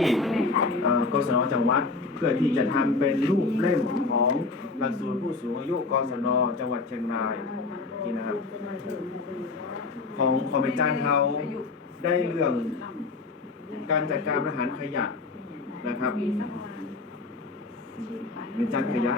ที่เอ่อกศนจังหวัด เพื่อที่จะทำเป็นรูปเล่มของหลักสูตรผู้สูงอายุกศนจังหวัดเชียงรายนี่นะครับ ของของเป็นจานเฮาได้เรื่องการจัดการบริหารขยะนะครับเป็นจานขยะ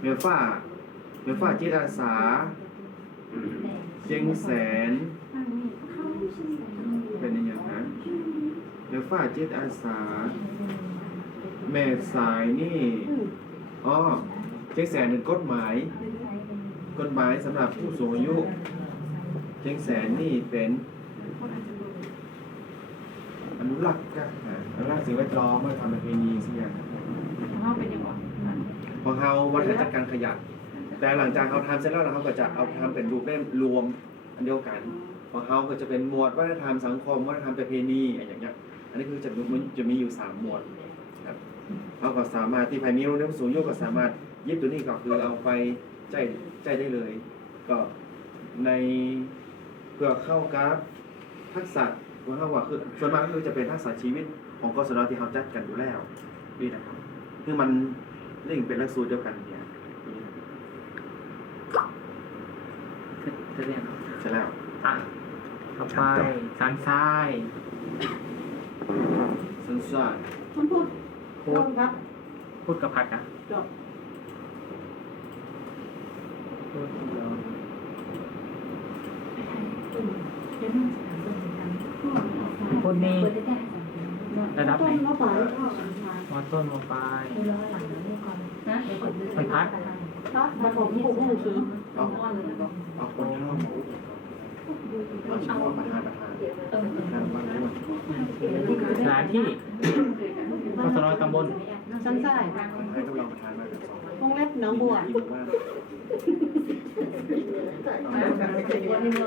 เมลฟ้าเมลฟ้าจิตอาสาเชียงแสนอย่างนั้น เมลฟ้าจิตอาสา แม่สายนี่อ๋อเชียงแสนเป็นกฎหมาย กฎหมายสำหรับผู้สูงอายุเชียงแสนนี่เป็นอนุรักษ์ก็อ่าอนุรักษ์สิ่งแวดล้อมมาทำเป็นเพณีสักอย่างเขาเป็นยังไงของเขาวัฒนจัดการขยะแต่หลังจากเขาทำเสร็จแล้วเขาก็จะเอาทำเป็นรูปเล่มรวมอันเดียวกัน ของเขาก็จะเป็นหมวดวัฒนธรรมสังคมวัฒนธรรมประเพณีอะไรอย่างเงี้ย อันนี้คือจะมันจะมีอยู่สามหมวดครับเขาก็สามารถที่ภายมีรู้เรื่องสูงโยกก็สามารถหยิบตัวนี้ก็คือเอาไปใจใจได้เลย ก็ในเพื่อเข้ากับทักษะว่าเขาว่าคือส่วนมากก็คือจะเป็นทักษะชีวิตของกศนที่เขาจัดกันอยู่แล้วนี่นะครับคือมันเร่งเป็นหลักสูตรเดียวกันเนี่ยนี่นะครับจะเรียนใช่แล้วอะต่อไปสันทราย สั้นสั้นคุณพูดพูดครับพูดกับผัดนะจบพูดเดียวพูดนี่ระดับไหนต้นมะพร้าวมอต้นมอปลายนะมันพัดครับมาผมผมหูซื้อเอาเอาคนเข้ามาเอาชื่อว่าประธานประธานนั่งบ้างด้วย สถานที่กศนตำบลชั้นใต้ให้กำลังประธานมากันสองวงเล็บหนองบัวที่หมู่บ้าน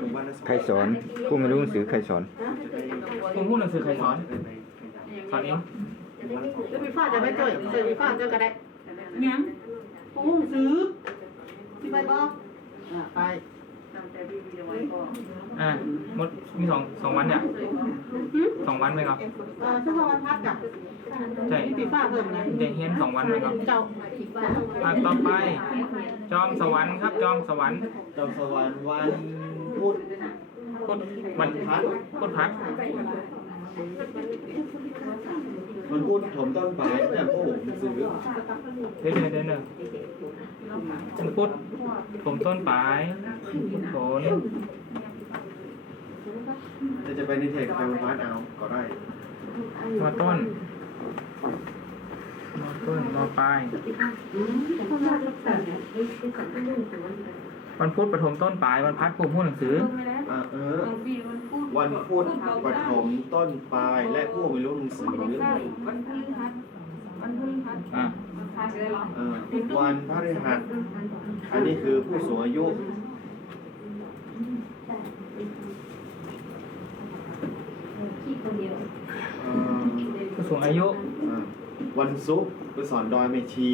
หมู่บ้านละสองใครสอนผู้ไม่รู้หนังสือใครสอนคุณพูดหนังสือใครสอนสอนเองแล้วพี่ฟ้าจะไม่จ่อยเจอพี่ฟ้าเจอกันได้ยังผมหูซื้อที่ไปบอกอ่าไป อะหมดมีสองสองวันเนี่ยสองวันไหมครับเออชั่วโมงวันพักกับใช่พี่ฟ้าเพิ่มนะเด็กเฮียนสองวันไหมครับเจ้าอะต่อไป จอมสวรรค์ครับ จอมสวรรค์จอมสวรรค์วันพุธพูดวันพัดพูดพัด วันพุธถมต้นปลายเนี่ยพวกผมซื้อเดี๋ยวเดี๋ยวเดี๋ยวเดี๋ยวมันพูดผมต้นปลายโผลจะจะไปในเทคไปวันพัดเอาก็ได้มอต้นมอต้นมอปลาย วันพุธปฐมต้นปลายวันพัดภูมิพูดหนังสือ อ่าเออ วันพุธปฐมต้นปลาย และผู้ไม่รู้หนังสือวันพฤหัสวันพฤหัสอะ วันพฤหัสเลยเหรอเออวันพฤหัส อันนี้คือผู้สูงอายุเอ่อผู้สูงอายุ อ่าวันศุกร์ไปสอนดอยเมชี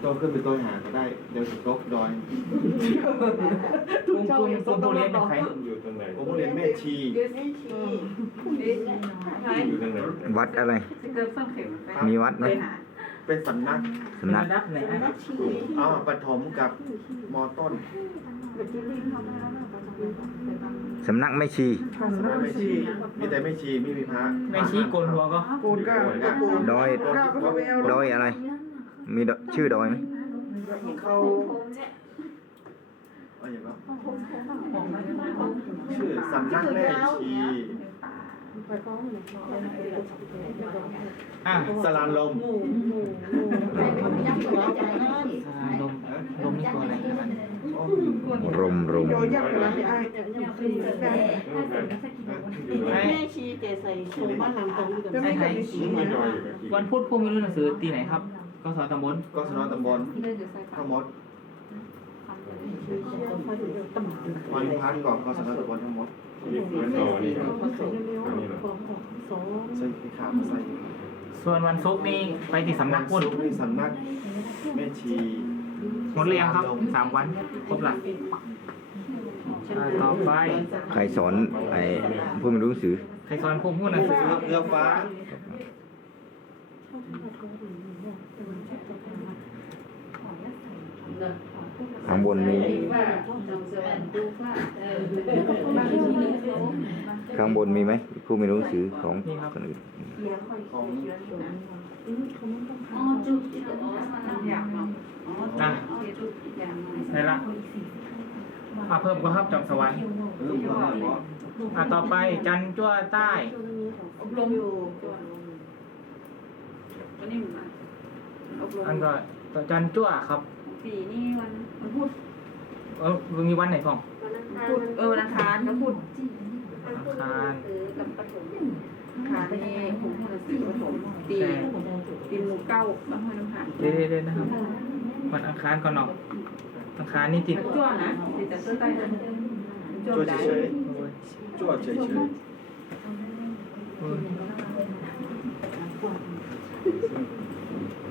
โตขึ้นเป็นตัวหาก็ได้เดี๋ยวถึงตกดอยภูมิภูมิภูมิผู้เรียนเป็นใครอยู่ตรงไหนผมเรียนแม่ชีอยู่ตรงไหนวัดอะไรจะเกิดเพิ่มเข็มมีวัดไหมเป็นสำนักสำนักระดับไหนอะอ๋อปฐมกับมอต้นสำนักไม่ชีสำนักแม่ชี มีแต่แม่ชีไม่มีพระแม่ชี้โกนหัวก็โกนก้าโกนดอยดอยอะไร มีดชื่อดอยไหมเขาเอาอย่างก็ชื่อสำนักแม่ชีอะสลานลมหมูหมูหมูไปคนยักษ์ตัวใจนั่นอ่าลมลมนี่ตัวอะไรโอ้รมรมโยยักษ์อะไรไอ้ยังคือแม่ให้แม่ชีแต่ใส่ชมบ้านหลังตรงกันให้ให้มาจอยอยู่กับที่วันพุธผู้ไม่รู้หนังสือตีไหนครับ กศนตำบลก็สนตำบลที่เดินอยู่ใส่ทั้งหมดวันพักก่อนก็สนตำบลทั้งหมดนี่มันต่อนี่ครับอันนี้เหรอใส่ที่ขามาใส่ส่วนวันศุกร์นี่ไปที่สำนักพุทธศุร์นี่สำนักแม่ชีหมดเรียงครับสามวันครบละอ่าต่อไปใครสอนไอ้ผู้ไม่รู้หนังสือใครสอนผู้พูดหนังสือเรือฟ้า ข้างบนมีข้างบนมีไหมผู้ไม่รู้หนังสือของคนอื่นของอยากเนาะอะได้ละอะเพิ่มก็ครับจอมสวรรค์เรือฟ้าเพราะอะต่อไปจันจ้วใต้อบรมอยู่วันนี้มา อบรมอันก็ต่อจันจ้วครับปีนี่วันวันพุธเออมีวันไหนของพุธเออวันอังคารก็พุธอังคารอังคารนี่ผมพูดสีปฐมตีตีหมู่เก้าบ้านห้วยน้ำผ่านเดี๋ยวๆๆนะครับวันอังคารก่อนเนาะอังคารนี่ติดจ้วนะติดแต่เสื้อใต้นะจ้วจั่วได้เฉยโอ้ยๆจั่วเฉยโอ้ย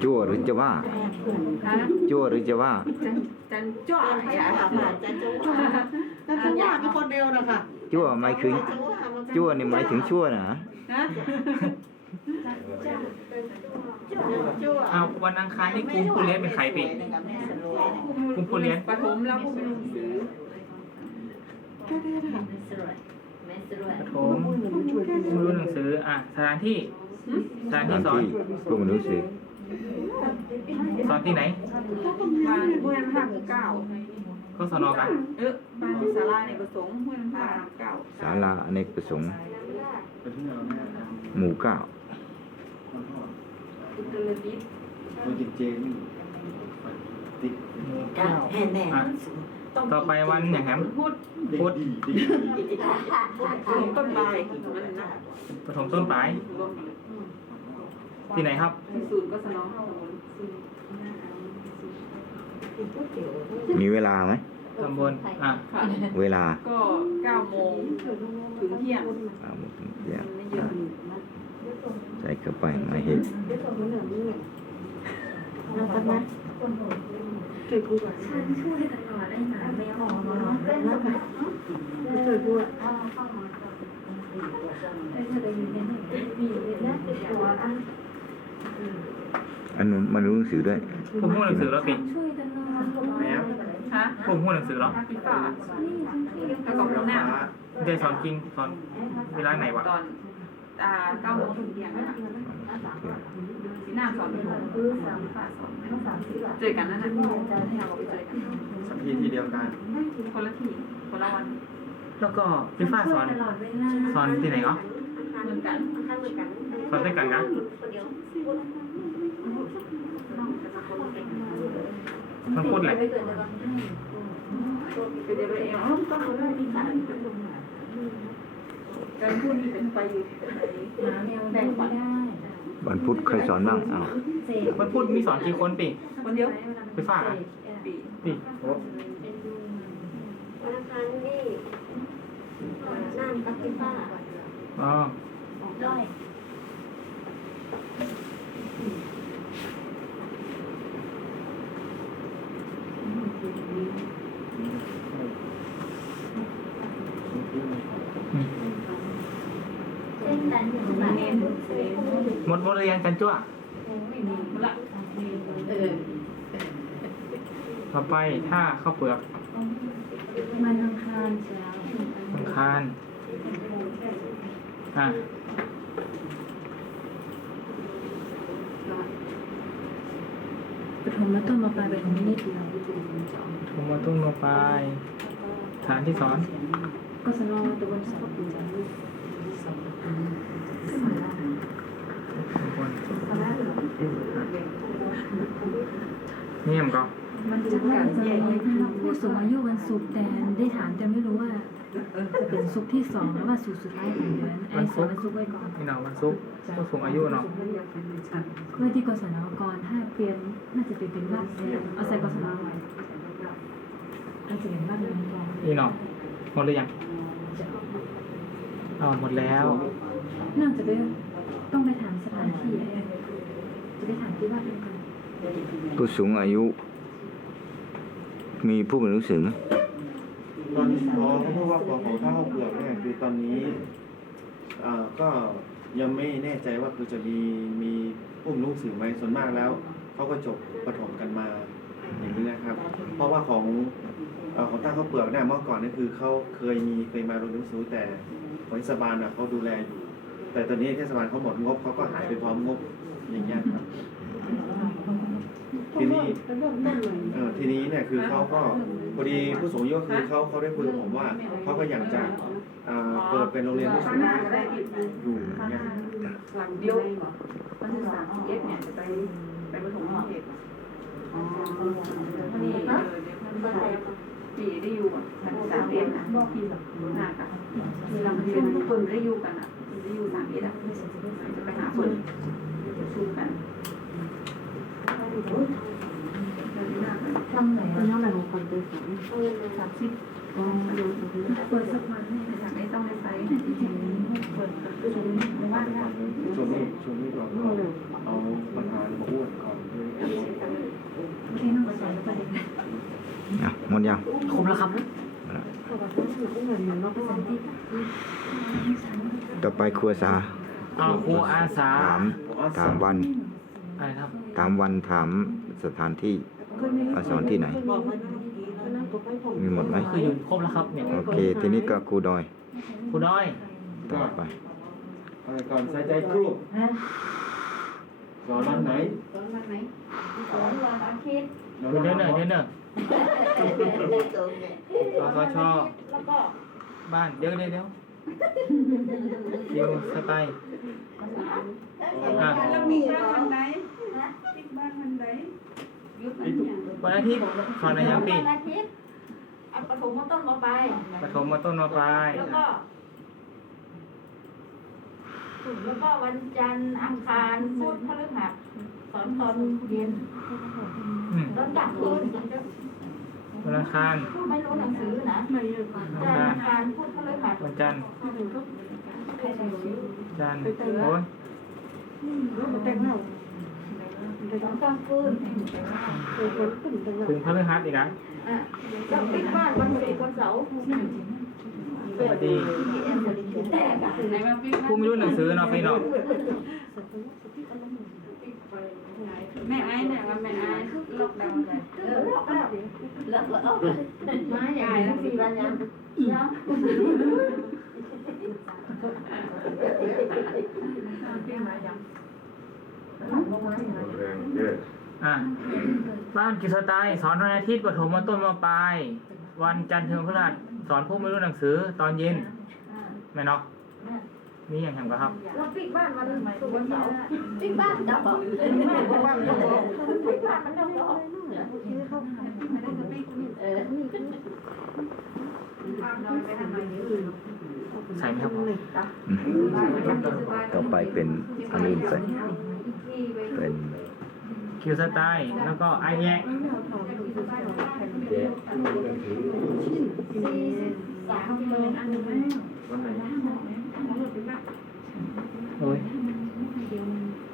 จั่วหรือจะว่า ฮะจั่วหรือจะว่า จันจันจ้วอย่าจันจุว่ามีคนเดียวนะคะจั่วหมายถึงจั่วนี่หมายถึงชั่วนะนะจั่วเอาวันอังคารนี่กูผู้เลี้ยงเป็นใครปี คุณครูเรียนปฐมแล้วผู้เป็นหนังสือปฐมไม่รู้หนังสืออะสถานที่ สถานที่สอนที่ม่รู้หนังสือ สอนที่ไหนบ้านห้วยน้ำผ่านหมู่เก้าก็สอนอกันเออบ้านศาลาในประสงค์ห้วยน้ำผ่านเก้าศาลาอเนกประสงค์ๆไปที่ไหนเอาแม่ครับหมู่เก้าคนทอดอุตรดิตถ์มันกินเจนี่ติ๊กหมู่เก้าอะต่อไปวันอย่างแฮมพุธพุธดีดีปฐมต้นใบมันนะปฐมต้นปลายรวม ที่ไหนครับ ที่ศูนย์ก็สนองมีเวลาไหมตำบลอะค่ะ เวลาก็เก้าโมงถึงเที่ยงอ่าหมดแล้วไม่เยอะใส่เข้าไปไม่เห็นฉันช่วยตลอดได้หมาไม่ออเนาะเป็นแบบเธออ๋อเข้ามาไอ้เธอได้ยินเนี่ยมีเลยนะติดตัวอะ อันนู้นมันรู้หนังสือด้วย ผมพูดหนังสือแล้วปีช่วยตลอดแม่ฮะผมพูดหนังสือแล้วพี่ฝ่านี่ฉันช่วยแล้วก็เรือหน้าฟ้าได้สอนจริงสอนเวลาไหนวะตอนอ่าเก้าโมงถึงเที่ยงนะคะสีหน้าสอนพี่ผมพี่ฝ่าสอนเจอกันนั่นนะให้เราไปเจอกันสัมพีทีเดียวกัน คนละที่คนละวัน แล้วก็พี่ฟ้าสอนตลอดเวลาสอนที่ไหนอ๋อเหมือนกัน สอนด้วยกันนะมันพูดแหละไม่เกิดจะร้องไห้ไปเดี๋ยวไปเองต้องเอาเรื่องที่สามการพูดนี่เป็นไปอยู่หมาแมวแบ่งไม่ได้วันพุธใครสอนบ้างอ้าวเสกมันพูดมีสอนกี่คนปีคนเดียวพี่ฟ้าอะปีปีโอ้วันอังคารนี่น้ำปักกิฟ้าอ๋อด้อยอืม เส้นตันอยู่แบบ เน้นเน้น หมดหมดเรียนกันจ้วละเออต่อไปถ้าข้าวเปลือกมันอังคารเช้าอังคารอะปฐมมาต้นมาปลายปฐมนิดทุมมาตุ้มมาปลายฐานที่สอนก็สนองตะวันสอบ ทุกคนนี่ยมก็มันจะน่าจะผู้สูงอายุวันศุกร์แต่ได้ถามแต่ไม่รู้ว่าจะเป็นศุกร์ที่สองหรือว่าศุกร์สุดท้ายของเดือนไอ้สอนวันศุกร์ไว้ก่อนนี่เนาะวันศุกร์ผู้สูงอายุเนาะเพื่อที่กศนกรถ้าเปลี่ยนน่าจะเป็นเป็นวัดแล้วเอาใส่กศนไว้อาจจะเป็นวัดเมืองก่อนนี่เนาะหมดหรือยัง อ๋อหมดแล้ว นอกจากนี้ต้องไปถามสถานที่อะจะไปถามที่วัดเมืองก่อนผู้สูงอายุ มีผู้ไม่รู้หนังสือไหมตอนพอเขาพูดว่าของของข้าวเปลือกเนี่ยคือตอนนี้อ่าก็ยังไม่แน่ใจว่าคือจะมีมีอุ้มลูกสื่อไหมส่วนมากแล้วเขาก็จบประถมกันมาอย่างนี้นะครับ เพราะว่าของ เอ่อของตั้งข้าวเปลือกเนี่ยเมื่อก่อนนี่คือเขาเคยมีเคยมาโรงเรียนสูแต่ของเทศบาลน่ะเขาดูแลอยู่ แต่ตอนนี้เทศบาลเขาหมดงบเขาก็หายไปพร้อมงบอย่างเงี้ยครับ ทีนี้เออทีนี้เนี่ยคือเขาก็พอดีผู้สูงอายุคือเขาเขาได้คุยกับผมว่าเขาก็อยากจะอ่าเปิดเป็นโรงเรียนผู้สูงอายุอยู่อย่างเงี้ยหลังเดียววันที่สามเอฟเนี่ยจะไปไปประถมนิเทศอ๋อนี่เออเดี๋ยวมันไป ปีได้อยู่อะมันสามเอฟนะปีหลังหน้ากันมีลำเรียนเพิ่งได้อยู่กันอะได้อยู่สามเอฟอะจะไปหาคนชูกันเดินหน้ากันทำไหนเป็นอะเท่าไหร่ของคนตัวสามเออสามสิบอ๋อดูดูเปิดสักวันนี่แต่ไม่ต้องได้ไปจริงๆเปิดในบ้านนะช่วงนี้ช่วงนี้เราก็เอาประธานมาอ้วนก่อน ที่นั่งสอนไป อะห มดยังครบแล้วครับเขาบอกว่าหนูก็เหมือนเหมือนนอกภาษาที่ต่อไปครัวสาอ้าวครูอาสาถามถามวันอะไรครับถามวันถามสถานที่มาสอนที่ไหนบอกมาก็นั่งก็ไปผมมีหมดไหมคืออยู่ครบแล้วครับเนี่ยโอเค ทีนี้ก็ครูดอยครูด้อยต่อไปเอาไปก่อนใส่ใจครูสอนวันไหนสอนวันไหนสอนวันอาทิตย์สอนเดี๋ยววันเดี๋ยวเดี๋ยว เดี๋ยวแล้วก็บ้านเดี๋ยวเดี๋ยวเดี๋ยวคิวสไตล์ อะ แล้วมีบ้านวันไหนติ๊กบ้านวันไหนยุดนั้นเนี่ยวันอาทิตย์สอนอะไรยังปีวันอาทิตย์เอาปฐมต้นมาไปปฐมมาต้นมาปลายแล้วก็แล้วก็วันจันทร์อังคารพุธพฤหัส สอนตอนเย็นอืมตอนกลางคืนวันอังคารพูดไม่รู้หนังสือนะไม่เยอะจันทร์อังคารพุธพฤหัสวันจันทร์ใครใส่ชื่อจันทร์โอ้ยแต่งหน้าตอนกลางคืนเออคนขึ้นแต่งหน้าถึงพฤหัสอีกนะอะแล้วปิดบ้านวันศุกร์วันเสาร์สวัสดีแต่อะไหนมาปิ๊กครูไม่รู้หนังสือเนาะพี่เนาะ แม่ไอ้เนี่ยว่าแม่ไอ้ล็อกดาวน์เลยเออแล้วแล้วแล้วเอามาอย่างนี้สี่วันยังยังปิ๊กมายังแรงเยอะอะบ้านกิจสไตล์สอนวันอาทิตย์ปฐมมาต้นมาปลาย วันจันทร์ถึงพฤหัสสอนผู้ไม่รู้หนังสือตอนเย็นแม่เนาะ นี่อย่างแหมก็ครับเราปิดบ้านวันศุกร์วันเสาร์ปิดบ้านจะบอกปิดบ้านจะบอกปิดบ้านมันจะบอกไม่ได้จะปิ๊กเออใส่ไหมครับผมอืมต่อไปเป็นอันอื่นใส่เป็นคิวสไตล์แล้วก็ไอแยะสี่สามเดือนอันนึงวันไหน โอ้ย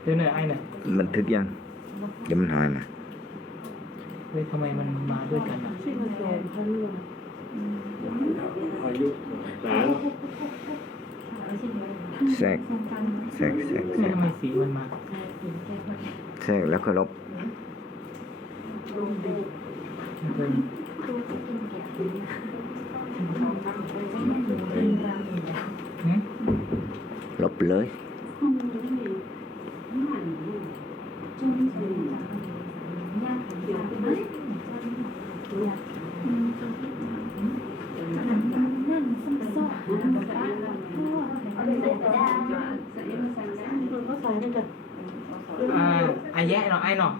เดี๋ยวเหนื่อยไอเนี่ยบันทึกยังเดี๋ยวมันหายนะ เฮ้ยทำไมมันมาด้วยกันอะชื่อมันโจมพันเลยอายุสามแทรกแทรกแทรกแทรเนี่ยกทำไมสีมันมาแทรกแล้วก็ลบเป็นหืมลบเลยมันก็ใส่ได้จ้ะอ่าไอแยะเนาะไอเนาะ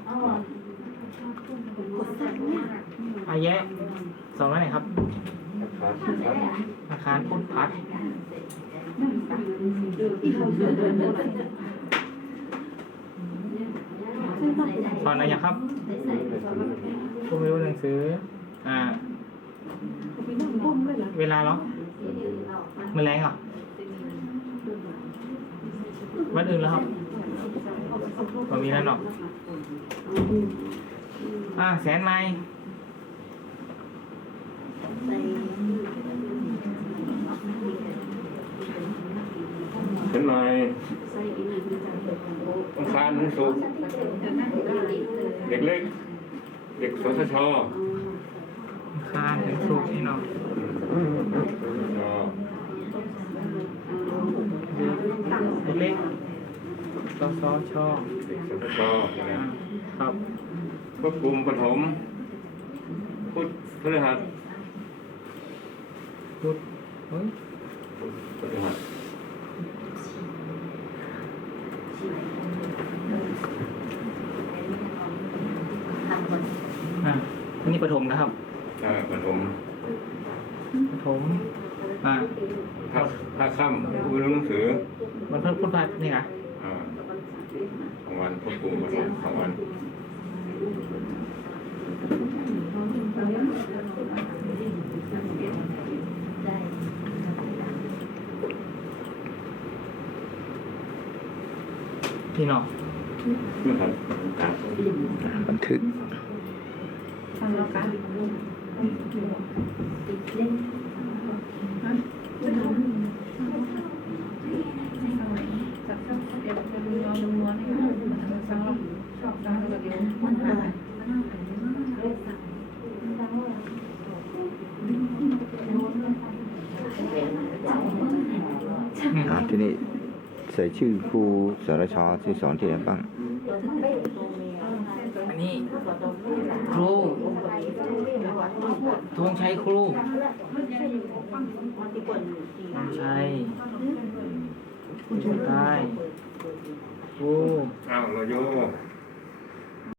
ไอแยะสอนว่าไหนครับขาดขาดอาคารพุทธพัฒน์ สอนอะไรอย่างครับผู้ไม่รู้หนังสือ อ่าไปนั่งก้มเลยนะเวลาเหรอมันแรงเหรอวันอื่นแล้วครับมันมีแล้วเนาะอ่าแสนไม้ ขึ้นหน่อยอังคารถึงศุกร์เด็กเล็ก เด็กสทชคานถึงสุกร์นี่เนาะชเล็กสสชเด็กสทชใช่ไหมอ่าครับควบคุมปฐมพุทธพฤหัสพุทธเฮ้ยพุทธพฤหัส อ่าอั นนี้ปฐมนะครับอ่าปฐมปฐมอ่าภาคภาคค่ำผู้รู้หนังสือมันเพิ่มพุทธพัฒน์นี่ไงอ่าของวันควบคุมปฐมของวันพี่เนาะเมื่อครับครับบันทึก ทำแล้วกันจับจับเดี๋ยวจะดูย้อนดูนวลให้ฟังเราชอบฟังแล้วเดี๋ยวมันหายอ่าที่นี่ใส่ชื่อครูสรชที่สอนที่ไหนบ้าง นนี้ครูธงชัยครูธงชัยคุณชนตายครูอ้าวเราโย